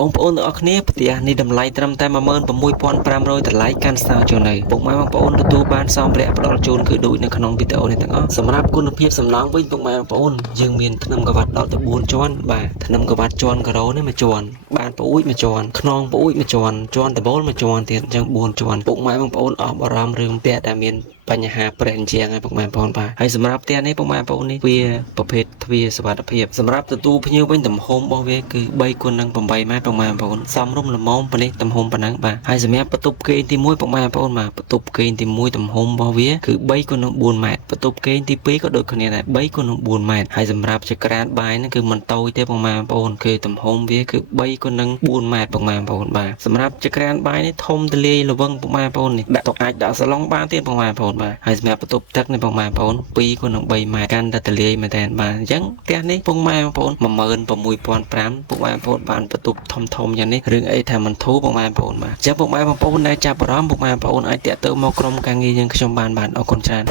បងប្អូនទាំងអស់គ្នាផ្ទះនេះតម្លៃត្រឹមតែ16500ដុល្លារកាន់ស្ទើរជូននៅពុកម៉ែបងប្អូនទទួលបានសម្ភារៈផ្ដល់ជូនគឺដូចនៅក្នុងវីដេអូនេះទាំងអស់សម្រាប់គុណភាពសំណងវិញពុកម៉ែបងប្អូនយើងមានថ្នាំកវ៉ាត់ដល់ទៅ4ជាន់បាទថ្នាំកវ៉ាត់ជាន់ការ៉ូនេះមួយជាន់បានប្អួយមួយជាន់ខ្នងប្អួយមួយជាន់ជាន់ដបូលមួយជាន់ទៀតអញ្ចឹង4ជាន់ពុកម៉ែបងប្អូនអស់បារម្ភរឿងផ្ទះដែលមានបញ្ហាប្រេះអញ្ចឹងហើយពុកម៉ែបងប្អូនបាទហើយសម្រាប់ផ្ទះនេះពុកម៉ែបងប្អូននេះវាប្រភេទទ្វារសុវត្ថិភាពសម្រាប់ទទួលភ្ញៀវវិញទំហំរបស់វាគឺ3x8ម៉ែត្រពុកម៉ែបងប្អូនសមរម្យល្មមប៉ុណ្នេះទំហំប៉ុណ្ណឹងបាទហើយសម្រាប់បន្ទប់គេងទី1ពុកម៉ែបងប្អូនបាទបន្ទប់គេងទី1ទំហំរបស់វាគឺ3x4ម៉ែត្របន្ទប់គេងទី2ក៏ដូចគ្នាដែរ3x4ម៉ែត្រហើយសម្រាប់ចក្រានបាយហ្នឹងគឺមិនតូចទេពុកម៉ែបងប្អូនគឺទំហំវាគឺ3x4ម៉ែត្រពុកម៉ែបងប្អូនបាទសម្រាប់ចក្រានបាយនេះធំទលាយល្វឹងពុកម៉ែបងប្អូននេះដាក់ទុកអាចដាក់សាឡុងបានទៀតពុកម៉ែបងប្អូនបាទហើយសម្រាប់បន្ទប់ទឹកនេះពុកម៉ែបងប្អូន2x3ម៉ែត្រកាន់តែទលាយមែនតើបាទអញ្ចឹងផ្ទះនេះពុកម៉ែបងប្អូន16500ពុកម៉ែបងប្អូនបានបន្ទប់ធំយ៉ាងនេះរឿងអីថាមិនធូរពុកម៉ែបងប្អូនបាទអញ្ចឹងពុកម៉ែបងប្អូនដែលចាប់អារម្មណ៍ពុកម៉ែបងប្អូនអាចតាក់ទងមកក្រុមការងារយើងខ្ញុំបានអរគុណច្រើន